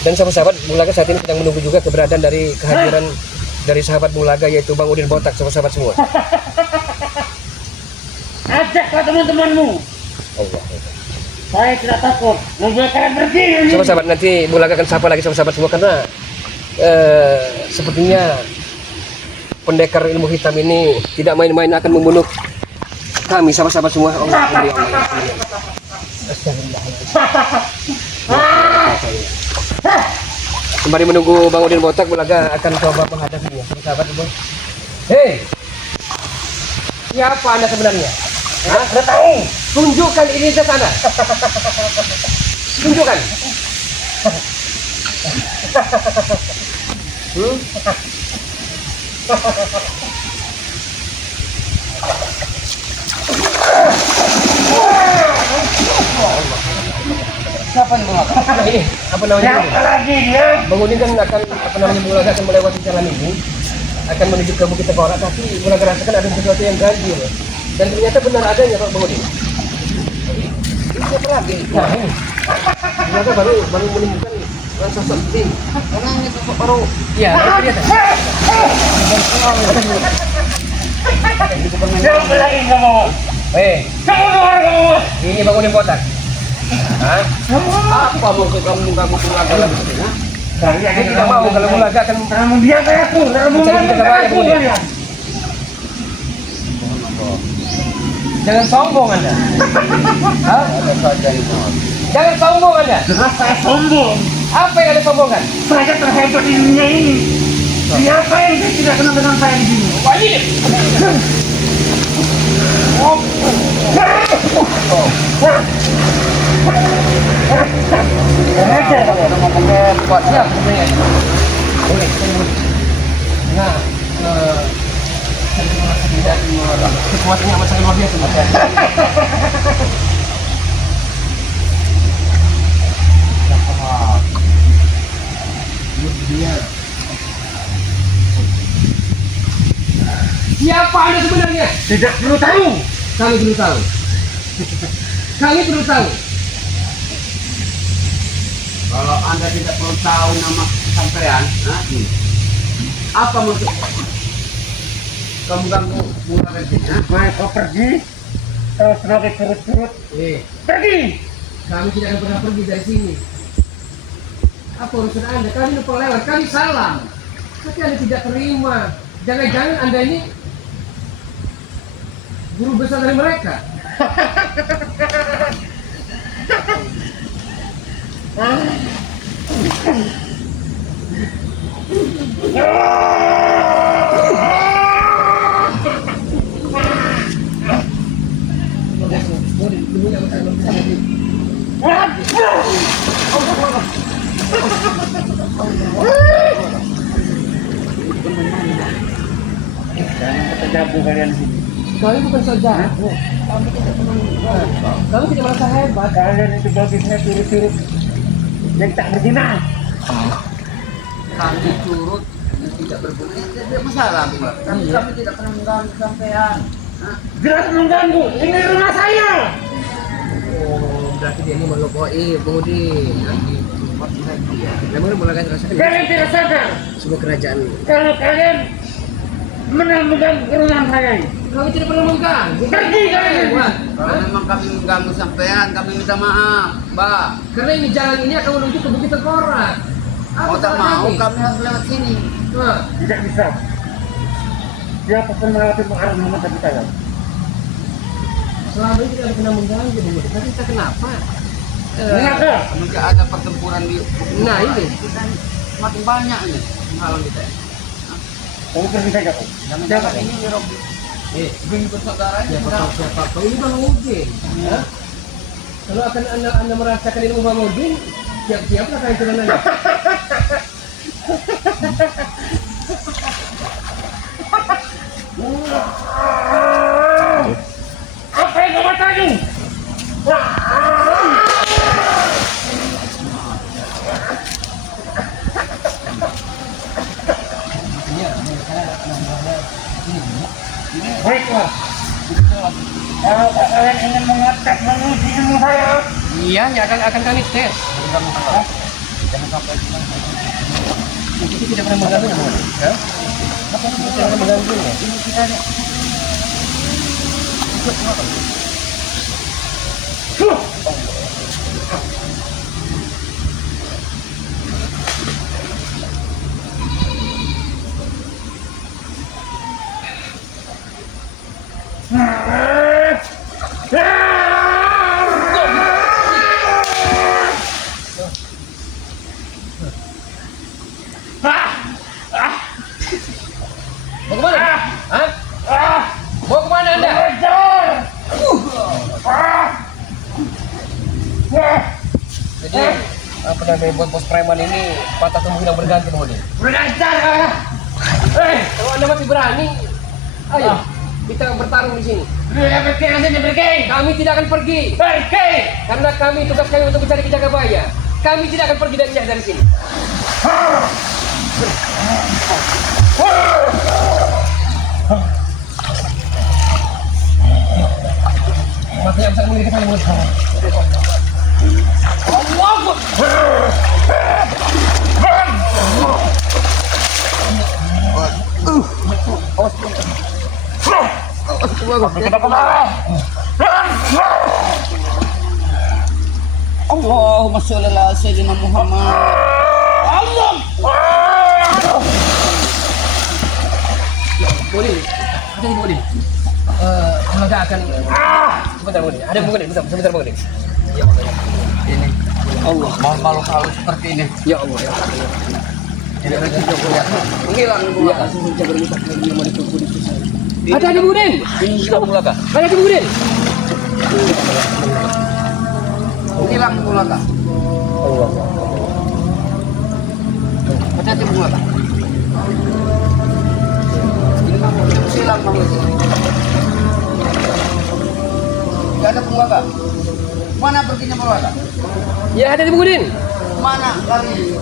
Dan sahabat-sahabat Bulaga saat ini sedang menunggu juga keberadaan dari kehadiran dari sahabat Bulaga, yaitu Bang Udin Botak, sahabat-sahabat semua. Ajaklah teman-temanmu. Allah. Saya tidak takut. Membiarkan pergi. Sahabat-sahabat, nanti Bulaga akan sapa lagi sahabat-sahabat semua, karena sepertinya pendekar ilmu hitam ini tidak main-main akan membunuh kami sahabat-sahabat semua. Allah. Sembari menunggu Bang Udin Botak, Bulaga akan coba menghadapinya. Sahabat semua. Hei, siapa Anda sebenarnya? Sudah tahu. Tunjukkan identitas Anda. Tunjukkan. Siapa yang bawa? Ini apa namanya? Siapa lagi dia? Bang Udin kan akan Bulaga akan melewati jalan ini, akan menuju ke Bukit Tekorak, tapi Bulaga rasakan ada sesuatu yang ganjil, dan ternyata benar adanya Pak Bang Udin. Ini siapa lagi? Nah, ini. Bulaga baru menemukan sosok ini. Karena ini sosok baru. Iya, kelihatan. Siapa lagi kamu? Kamu. Ini Bang Udin Botak. Hah? Apa maksud kamu Bulaga lagi? Saya tidak mau kalau Bulaga akan membiarkan aku. Kalian. Jangan sombong Anda. Hah? Jangan sombong Anda. Jelas saya sombong. Apa yang Anda sombongkan? Saya terhebat di dunia ini. Siapa yang tidak kenal dengan saya di sini? Wajib. Nah, kekuatannya amat sangat luar biasa. Siapa Anda sebenarnya? Tidak perlu tahu. Kami perlu tahu. Kami perlu tahu. Kalau Anda tidak perlu tahu nama sampean, apa maksud kamu ganggu Bulaga di sini? Baik, kau pergi. Kau sebagai turut-turut. Pergi. Kami tidak akan pernah pergi dari sini. Apa urusan Anda? Kami numpang lewat, kami salam. Tapi Anda tidak terima. Jangan-jangan Anda ini guru besar dari mereka. Jangan terjabu kalian sini. Kami bukan saudara. Kami tidak merasa hebat. Kalian itu bagi saya turut-turut yang tak berguna. Kami turut yang tidak berguna, tidak masalah. Kami tidak pernah mengganggu sampean. Jelas mengganggu. Ini rumah saya. Oh, berarti dia ini makhluk gaib, Bang Udin. Memang Bulaga rasakan Kalian tidak sadar semua kerajaan. kalau kalian mengganggu rumah saya. Kami tidak pernah mengganggu. Pergi kalian. Kalau memang kami mengganggu sampean, kami minta maaf, Mbak. Karena ini jalan ini akan menuju ke Bukit Tekorak. Mau tak mau, kami harus lewat sini. Tidak bisa. Siapapun melewati arah Muhammad tapi saya. Selama ini tidak pernah mengganggu, Bang Udin. Tapi entah kenapa. Mengapa? Semenjak ada pertempuran di Nah, ini. kita semakin banyak ini menghalang kita. Kamu pergi saja kau. Jangan ini ya Rob. Bing bersaudara ini Siapa kau ini Bang Udin? Kalau akan anda merasakan ilmu Bang Udin, siap-siaplah kalian turunannya. Apa yang kau tanya? Baiklah. Kalau kalian ingin menguji ilmu saya, Iya, ya akan kami tes. jangan Itu tidak pernah mengganggu ya? Ya? Apa itu tidak pernah mengganggu ya? Ini kita ada. Mau kemana? Hah? Mau kemana Anda? Jadi apa namanya buat bos preman ini patah kemungkinan berganti Bang Udin. Kalau Anda masih berani, ayo kita bertarung di sini. Kami tidak akan pergi. Karena kami tugas kami untuk mencari Kejagabaya. Kami tidak akan pergi dan jauh dari sini. Makanya bisa memilih ke sana mulut. Allahumma sholli ala sayyidina Muhammad. Allah. Boleh, ada di boleh. Maka akan. Sebentar boleh. Ada boleh. Sebentar boleh. Ya Allah. Ini. Allah, malu kalau seperti ini. Ya Allah. Ya Allah. Tidak ada yang boleh. Menghilang Ya, langsung menjaga kita lagi yang mau ditunggu di sini. Ada di Budin. Ini mulaka. Ada di Budin. Menghilang mulaka. Allah. Hati-hati mulaka. Silang kamu itu. Gak ada mulaka. Mana perginya mulaka? Ya, ada di Budin. Mana lari?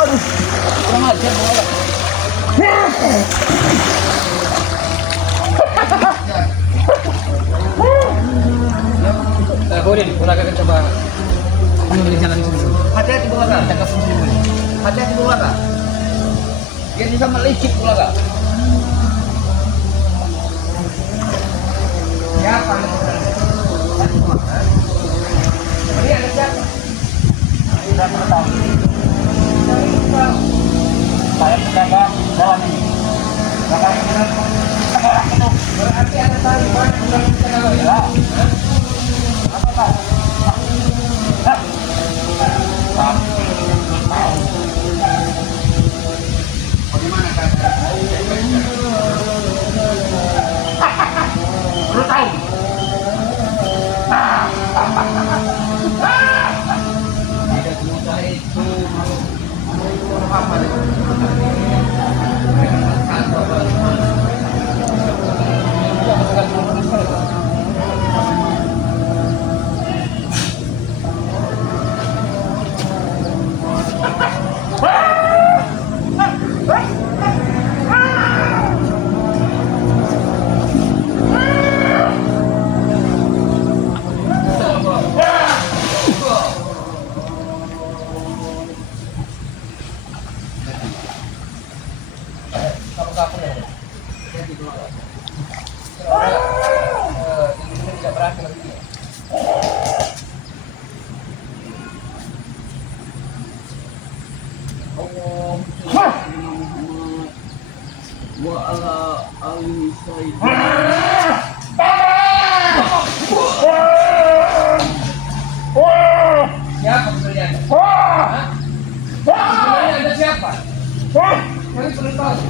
Aduh, kurang ajar mulaka. Budin, mulaka akan coba mengambil jalan di sini. Hati-hati mulaka. Tangkap sini. Hati-hati mulaka. Dia bisa melicik mulaka. Siapa? Ini ada siapa? Tidak tahu. Saya menjaga jalan ini. Berarti ada Taliban yang sudah menjaga ya? Apa Pak? Bagaimana kan? Perlu tahu. Tidak semudah itu. Apa nih? Tidak berhasil nanti. Wa ala alihi Siapa sebenarnya Anda? Hah? Sebenarnya Anda siapa? Kami perlu tahu.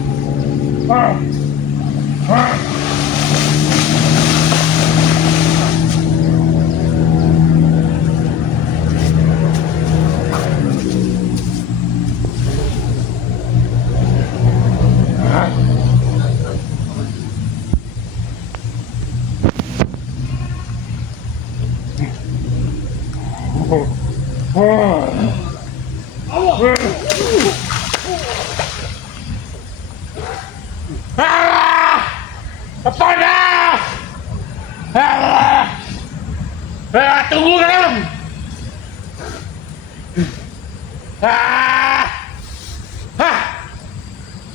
Tunggu kalian.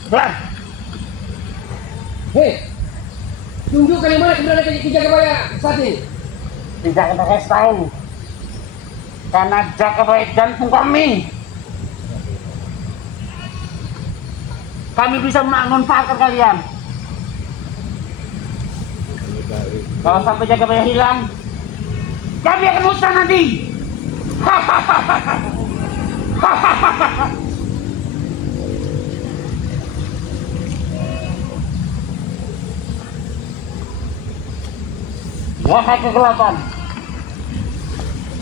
Pelan. Hei, tunjukkan di mana keberadaan Jagabaya saat ini. Tidak kita kasih tahu. Karena Jagabaya jantung kami. Kami bisa memanfaatkan kalian. Kalau sampai Jagabaya hilang, kami akan musnah nanti. Wahai kegelapan,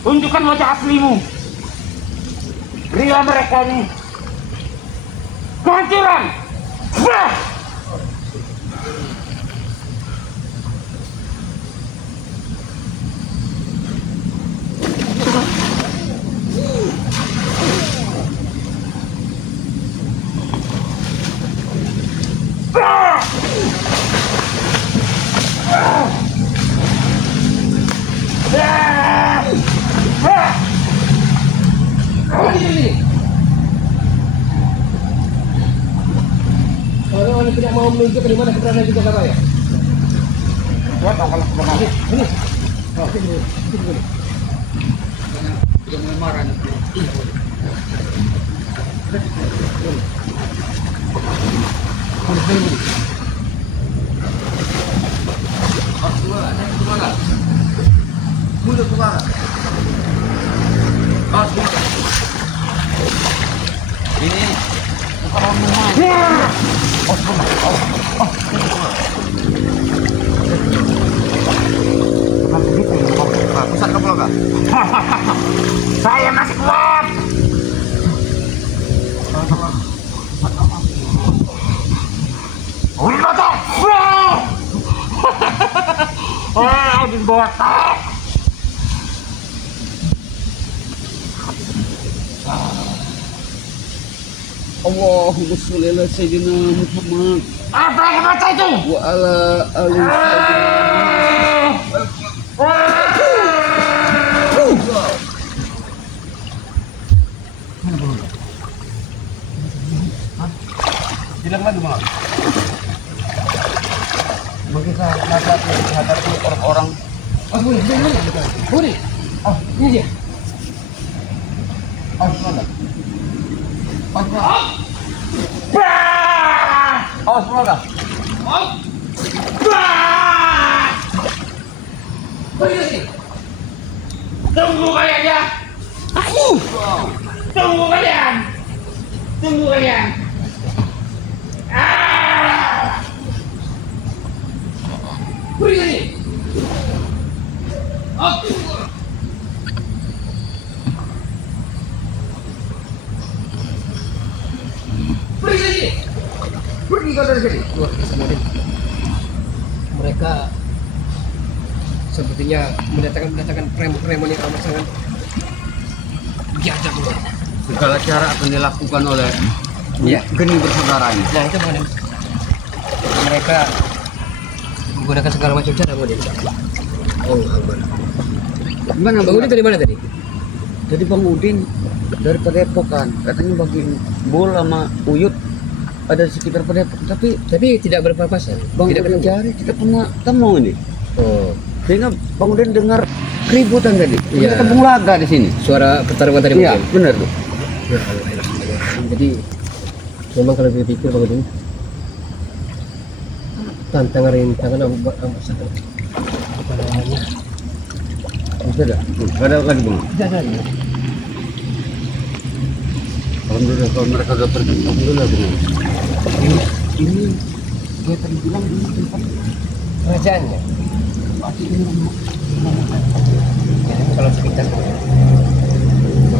tunjukkan wajah aslimu. Berilah mereka ini kehancuran. Bah! Orang tidak mau menunjukkan di mana keberadaan Jagabaya. Gua tahu kalau sebenarnya. Ini. Oh, sini. Sini. Jangan marah nanti. Mulut kemana? Ini bukan omongan. Pusat ke pulau kak? Saya masih kuat. Wih, mata. Wah, di bawah tak. Allahumma sholli ala sayyidina Muhammad Apa yang baca itu? wa ala ali Bilang lagi Bang. Mungkin saya menghadapi orang-orang. Oh, boleh. Oh, ini dia. Semoga. Semoga. Tunggu kalian ya. Tunggu kalian. Tunggu kalian. Beri sini. Beri sini. Pergi kau dari sini. Luar biasa Modin. Mereka sepertinya mendatangkan preman yang amat sangat biadab. Segala cara akan dilakukan oleh geni bersaudara ini. Nah itu Modin. Mereka menggunakan segala macam cara Modin. Oh, Akbar. Gimana Bang Udin dari mana tadi? Jadi Bang Udin dari Padepokan, katanya bagi Bol sama Uyut ada di sekitar Padepokan, Tapi tidak berpapasan. Bang Tidak Udin ketemu. cari kita pernah temu ini. Oh, Sehingga Bang Udin dengar keributan tadi. Iya. Kita tembung laga di sini. suara pertarungan tadi Iya, mungkin. benar tuh. Ya Allah, ya Allah. Jadi memang kalau dipikir Bang Udin, rintangan amat sangat apa namanya? Bisa ada? Ada lagi Bang. Tidak ada. Alhamdulillah kalau mereka udah pergi. Alhamdulillah Bang. Ini dia tadi bilang ini tempat Kerajaannya. pasti ini Jadi kalau sekitar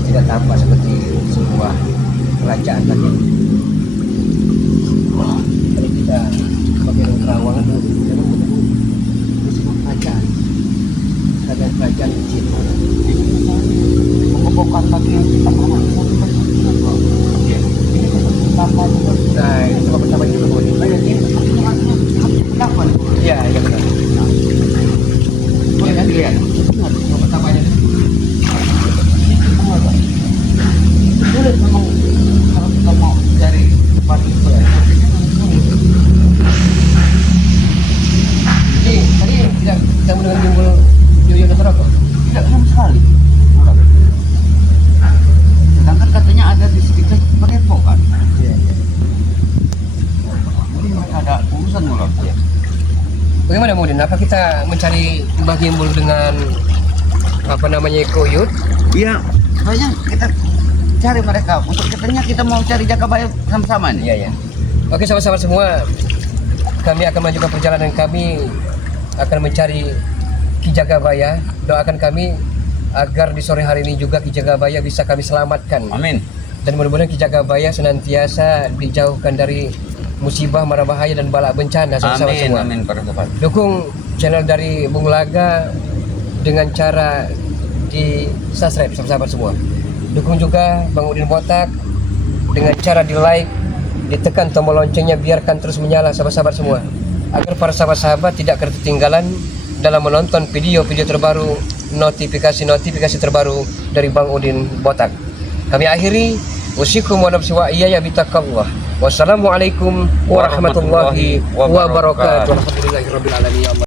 tidak tampak seperti sebuah kerajaan tadi. Kalau kita sebagai terawangan dulu, memang betul sebuah kerajaan. Kerajaan kecil. mengobokan lagi yang kita pernah. Nah, itu coba pertama juga boleh. Kenapa? Iya, iya benar. Boleh kan dilihat? Coba pertama Udin, apa kita mencari Mbah Gimbul dengan apa namanya koyut? Iya, pokoknya kita cari mereka. Untuk katanya kita mau cari Jagabaya sama-sama nih. Iya ya. Oke sahabat-sahabat semua, kami akan melanjutkan perjalanan kami akan mencari Ki Jagabaya. Doakan kami agar di sore hari ini juga Ki Jagabaya bisa kami selamatkan. Amin. Dan mudah-mudahan Ki Jagabaya senantiasa dijauhkan dari musibah, mara bahaya dan bala bencana sahabat-sahabat semua. Amin, para sahabat. Dukung channel dari Bung Laga dengan cara di subscribe sahabat-sahabat semua. Dukung juga Bang Udin Botak dengan cara di like, ditekan tombol loncengnya, biarkan terus menyala sahabat-sahabat semua, agar para sahabat-sahabat tidak ketinggalan dalam menonton video-video terbaru, notifikasi terbaru dari Bang Udin Botak. Kami akhiri, usikum wa nafsi wa iyaya bitaqwallah. Wassalamualaikum warahmatullahi wabarakatuh. Alhamdulillahirabbil alamin.